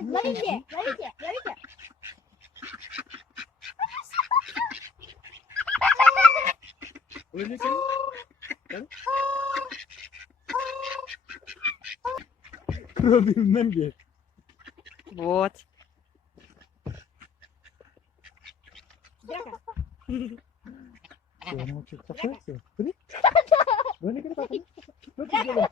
Ловите, ловите, ловите. Пробуем бег. Вот. Ну, что, пошел? Смотри. Ну, не папа. Что ты делаешь?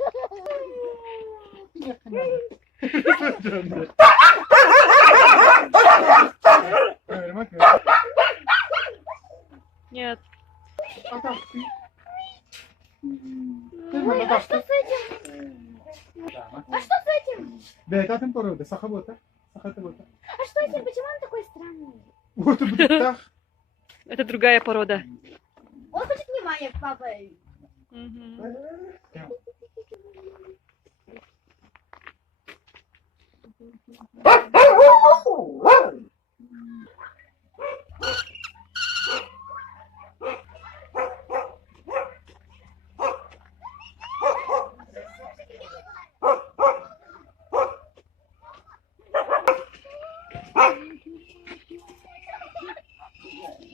Нет. Ой, а что с этим? А что с этим? Бейтатым порода, сахабота. Сахабота. А что с этим? Почему он такой странный? Вот и будет так. Это другая порода. Он хочет внимания, папа. Мгм.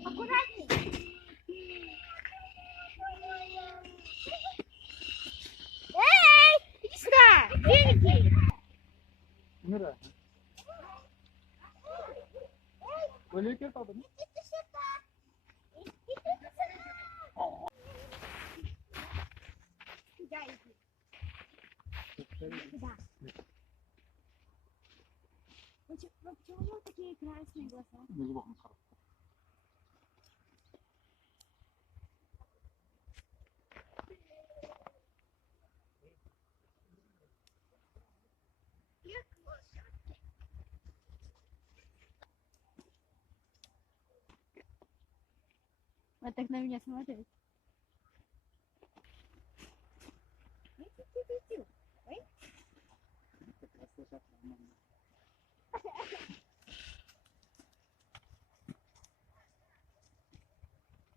Аккуратней. Эй, иди сюда, великий. Мира. Более кем папа? Сюда иди. Сюда. Почему у него такие красные глаза? Вот так на меня смотрит.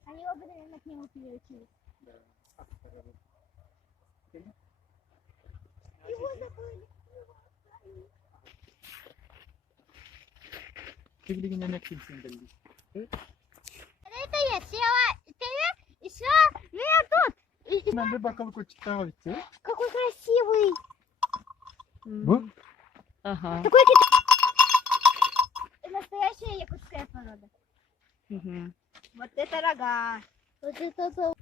Они оба, наверное, к нему приучились. Его забыли. Ты где меня накинься, дали. Это я села, и все, меня тут. Надо бакалку читать. Какой красивый. Вот. Ага. Такой настоящая якутская порода. Мгм. Вот это рога. Вот это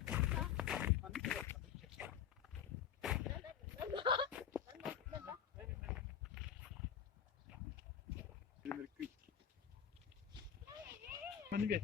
Манвет.